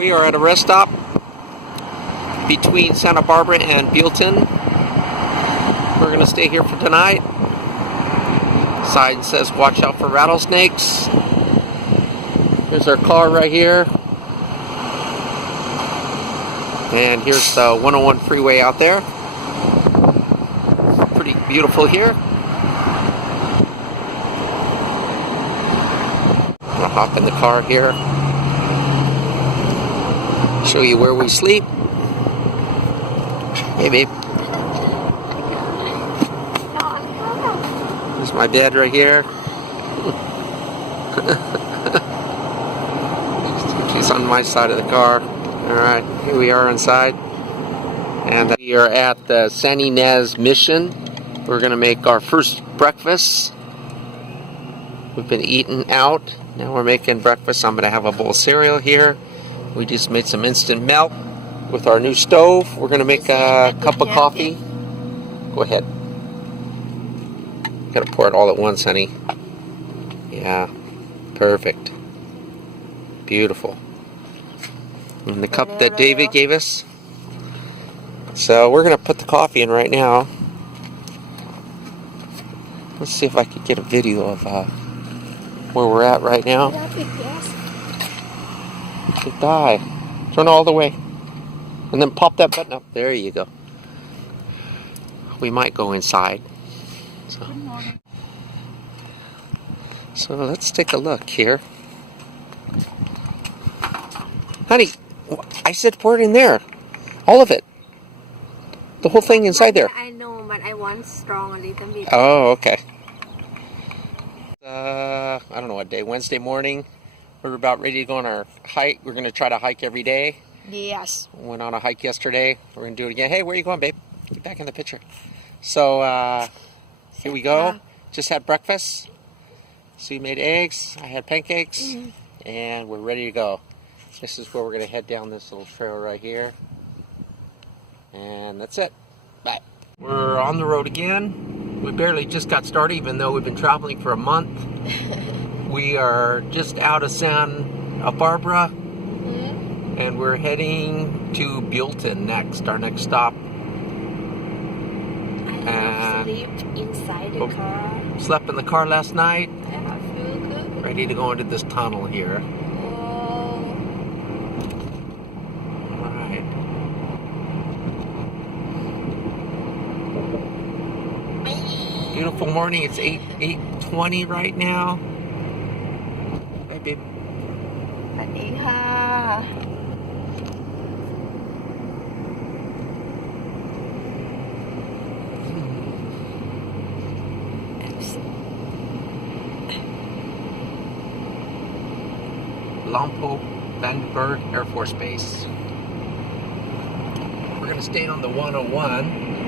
We are at a rest stop between Santa Barbara and Buellton. We're going to stay here for tonight. Sign says watch out for rattlesnakes. Here's our car right here. And here's the 101 freeway out there. Pretty beautiful here. I'm going to hop in the car here. Show you where we sleep. Hey, babe. There's my bed right here. She's on my side of the car. Alright, here we are inside. And we are at the San Ynez Mission. We're going to make our first breakfast. We've been eating out. Now we're making breakfast. I'm going to have a bowl of cereal here. We just made some instant milk with our new stove. We're going to make a cup of coffee. Go ahead. Got to pour it all at once, honey. Yeah, perfect. Beautiful. And the cup that David gave us. So we're going to put the coffee in right now. Let's see if I can get a video of where we're at right now. It die. Turn all the way. And then pop that button up. There you go. We might go inside. So let's take a look here. Honey, I said pour it in there. All of it. The whole thing inside there. I know, but I want strong a little bit. Oh, okay. I don't know what day. Wednesday morning. We're about ready to go on our hike. We're going to try to hike every day. Yes. Went on a hike yesterday. We're going to do it again. Hey, where are you going, babe? Get back in the picture. So, here we go. Just had breakfast. So you made eggs. I had pancakes. And we're ready to go. This is where we're going to head down this little trail right here. And that's it. Bye. We're on the road again. We barely just got started, even though we've been traveling for a month. We are just out of Santa Barbara. And we're heading to Buellton next, our next stop. I sleep inside the car. Slept in the car last night. I feel good. Ready to go into this tunnel here. Beautiful morning. It's 8:20 right now. Hey, babe. Lompoc Vandenberg Air Force Base. We're going to stay on the 101.